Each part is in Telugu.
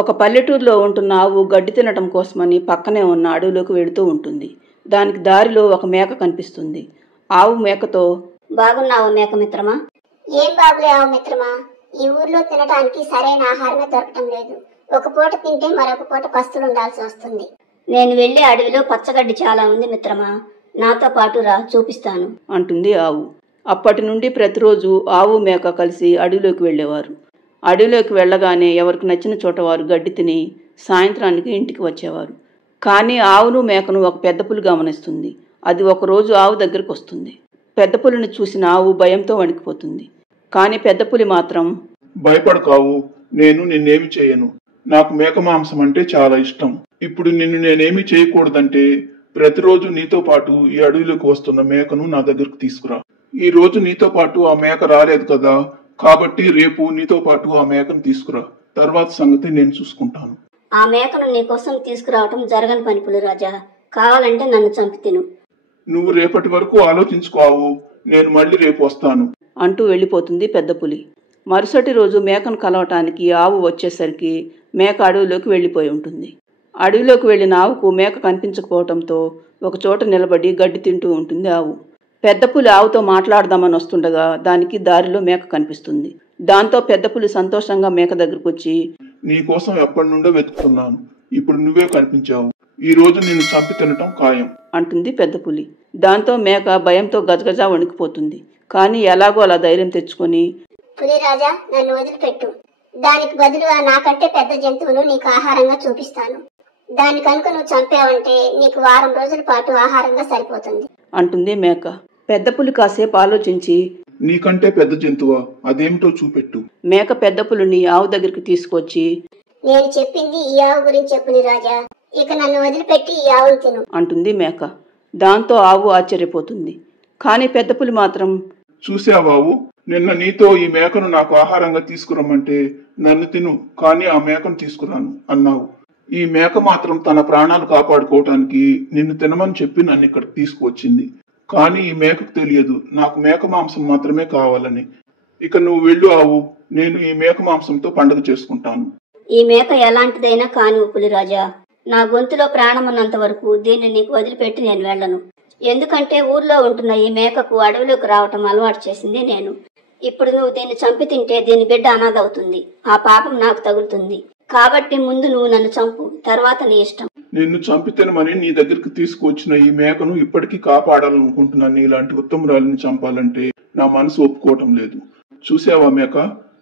ఒక పల్లెటూరులో ఉంటున్న ఆవు గడ్డి తినటం కోసమని పక్కనే ఉన్న అడవిలోకి వెళుతూ ఉంటుంది. దానికి దారిలో ఒక మేక కనిపిస్తుంది. ఆవు మేకతో, బాగున్నావు మేక మిత్రమా? ఏం బాగులేవు మిత్రమా, ఈ ఊర్లో తినటానికి సరైన ఆహారమే దొరకటం లేదు. ఒక పూట తింటే మరొక పూట పస్తులు ఉండాల్సి వస్తుంది. నేను వెళ్లే అడవిలో పచ్చగడ్డి చాలా ఉంది మిత్రమా, నాతో పాటు రా, చూపిస్తాను అంటుంది ఆవు. అప్పటి నుండి ప్రతిరోజు ఆవు మేక కలిసి అడవిలోకి వెళ్ళేవారు. అడవిలోకి వెళ్ళగానే ఎవరికి నచ్చిన చోట వారు గడ్డి తిని సాయంత్రానికి ఇంటికి వచ్చేవారు. కానీ ఆవును మేకను ఒక పెద్ద పులి గమనిస్తుంది. అది ఒకరోజు ఆవు దగ్గరికి వస్తుంది. పెద్ద పులిని చూసిన ఆవు భయంతో వణికిపోతుంది. కానీ పెద్ద పులి మాత్రం, భయపడకావు, నేను నిన్నేమి చేయను. నాకు మేక మాంసం అంటే చాలా ఇష్టం. ఇప్పుడు నిన్ను నేనేమి చేయకూడదంటే ప్రతిరోజు నీతో పాటు ఈ అడవిలోకి వస్తున్న మేకను నా దగ్గరకు తీసుకురా. ఈ రోజు నీతో పాటు ఆ మేక రాలేదు కదా, కాబట్టి రేపు నీతో పాటు ఆ మేకను తీసుకురా. తర్వాత సంగతి నేను చూసుకుంటాను. ఆ మేకను నీకోసం తీసుకురావటం జరగని పని పులిరాజా, కావాలంటే నన్ను చంపి తిను. నువ్వు రేపటి వరకు ఆలోచించుకోవు, నేను మళ్ళీ రేపు వస్తాను అంటూ వెళ్ళిపోతుంది పెద్ద పులి. మరుసటి రోజు మేకను కలవటానికి ఆవు వచ్చేసరికి మేక అడవిలోకి వెళ్ళిపోయి ఉంటుంది. అడవిలోకి వెళ్ళిన ఆవుకు మేక కనిపించకపోవడంతో ఒక చోట నిలబడి గడ్డి తింటూ ఉంటుంది ఆవు. పెద్ద పులి ఆవుతో మాట్లాడదామని వస్తుండగా దానికి దారిలో మేక కనిపిస్తుంది. దాంతో పెద్ద పులి సంతోషంగా మేక దగ్గరకు వచ్చి, నీకోసం ఎప్పటి నుండో వెతుకుతున్నాను, ఇప్పుడు నువ్వే కనిపించావు. ఈ రోజు నిన్ను చంపి తినటం ఖాయం అంటుంది పెద్ద పులి. దాంతో మేక భయంతో గజగజా వణికిపోతుంది. కానీ ఎలాగో అలా ధైర్యం తెచ్చుకొని, పులిరాజా, నన్ను వదిలిపెట్టు. దానికి బదులుగా నాకంటే పెద్ద జంతువును నీకు ఆహారంగా చూపిస్తాను. దాని కనుక నువ్వు చంపావంటే నీకు వారం రోజుల పాటు ఆహారంగా సరిపోతుంది అంటుంది మేక. పెద్ద పులి కాసేపు ఆలోచించి, నీకంటే పెద్ద జంతువా, అదేమిటో చూపెట్టు. మేక పెద్ద పులిని ఆవు దగ్గరికి తీసుకొచ్చి, నేను చెప్పింది ఈ ఆవు గురించి పులిరాజా, ఇక నన్ను వదిలిపెట్టి ఈ ఆవును తిను అంటుంది మేక. దాంతో ఆవు ఆశ్చర్యపోతుంది. కానీ పెద్ద పులి మాత్రం, చూసావావు, నిన్న నీతో ఈ మేకను నాకు ఆహారంగా తీసుకురమ్మంటే నన్ను తిను, కానీ ఆ మేకను తీసుకురాను అన్నావు. ఈ మేక మాత్రం తన ప్రాణాలు కాపాడుకోవటానికి నిన్ను తినమని చెప్పి నన్ను ఇక్కడికి తీసుకువచ్చింది. కానీ ఈ మేకకు తెలియదు నాకు మేక మాంసం మాత్రమే కావాలని. ఇక నువ్వు వెళ్ళు ఆవు, నేను ఈ మేక మాంసంతో పండుగ చేసుకుంటాను. ఈ మేక ఎలాంటిదైనా కాని పులిరాజా, నా గొంతులో ప్రాణమున్నంత వరకు దీన్ని నీకు వదిలిపెట్టి నేను వెళ్ళను. ఎందుకంటే ఊర్లో ఉంటున్న ఈ మేకకు అడవిలోకి రావటం అలవాటు చేసింది నేను. ఇప్పుడు నువ్వు దీన్ని చంపి తింటే దీని బిడ్డ అనాథవుతుంది, ఆ పాపం నాకు తగులుతుంది. కాబట్టి ముందు నువ్వు నన్ను చంపు, తర్వాత నీ ఇష్టం. నిన్ను చంపి తినమని నీ దగ్గరికి తీసుకువచ్చిన ఈ మేకను ఇప్పటికీ కాపాడాలనుకుంటున్నాను. నీలాంటి ఉత్తమురాలిని చంపాలంటే నా మనసు ఒప్పుకోవటం లేదు. చూసావా మేక,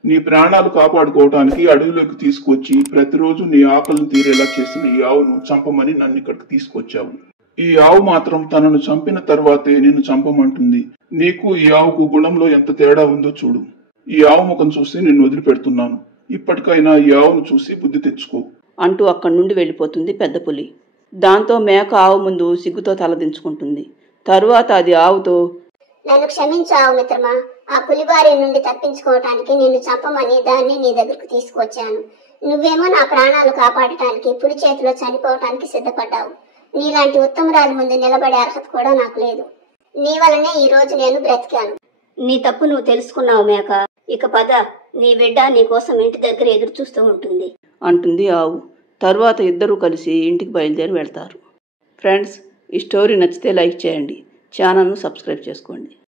నీ ప్రాణాలు కాపాడుకోవటానికి అడవిలోకి తీసుకొచ్చి ప్రతిరోజు నీ ఆకలిని తీరేలా చేసిన ఈ ఆవును చంపమని నన్ను ఇక్కడికి తీసుకొచ్చావు. ఈ ఆవు మాత్రం తనను చంపిన తర్వాతే నిన్ను చంపమంటుంది. నీకు ఈ ఆవుకు గుణంలో ఎంత తేడా ఉందో చూడు. ఈ ఆవు ముఖం చూసి నిన్ను వదిలిపెడుతున్నాను. ఇప్పటికైనా ఈ ఆవును చూసి బుద్ధి తెచ్చుకో అంటూ అక్కడి నుండి వెళ్ళిపోతుంది పెద్ద పులి. దాంతో మేక ఆవు ముందు సిగ్గుతో తలదించుకుంటుంది. తరువాత అది ఆవుతో, నన్ను క్షమించు ఆవు మిత్రమా, ఆ పులిబారి నుండి తప్పించుకోవటానికి నిన్ను చంపమని దాన్ని నీ దగ్గరకు తీసుకొచ్చాను. నువ్వేమో నా ప్రాణాలు కాపాడటానికి పులి చేతిలో చనిపోవటానికి సిద్ధపడ్డావు. నీలాంటి ఉత్తమరాలి ముందు నిలబడే అర్హత కూడా నాకు లేదు. నీ వల్లనే ఈ రోజు నేను బ్రతికాను. నీ తప్పు నువ్వు తెలుసుకున్నావు మేక, ఇక పద, నీ బిడ్డ నీ కోసం ఇంటి దగ్గర ఎదురు చూస్తూ ఉంటుంది అంటుంది ఆవు. తరువాత ఇద్దరూ కలిసి ఇంటికి బయలుదేరి వెళ్తారు. ఫ్రెండ్స్, ఈ స్టోరీ నచ్చితే లైక్ చేయండి, ఛానల్ను సబ్స్క్రైబ్ చేసుకోండి.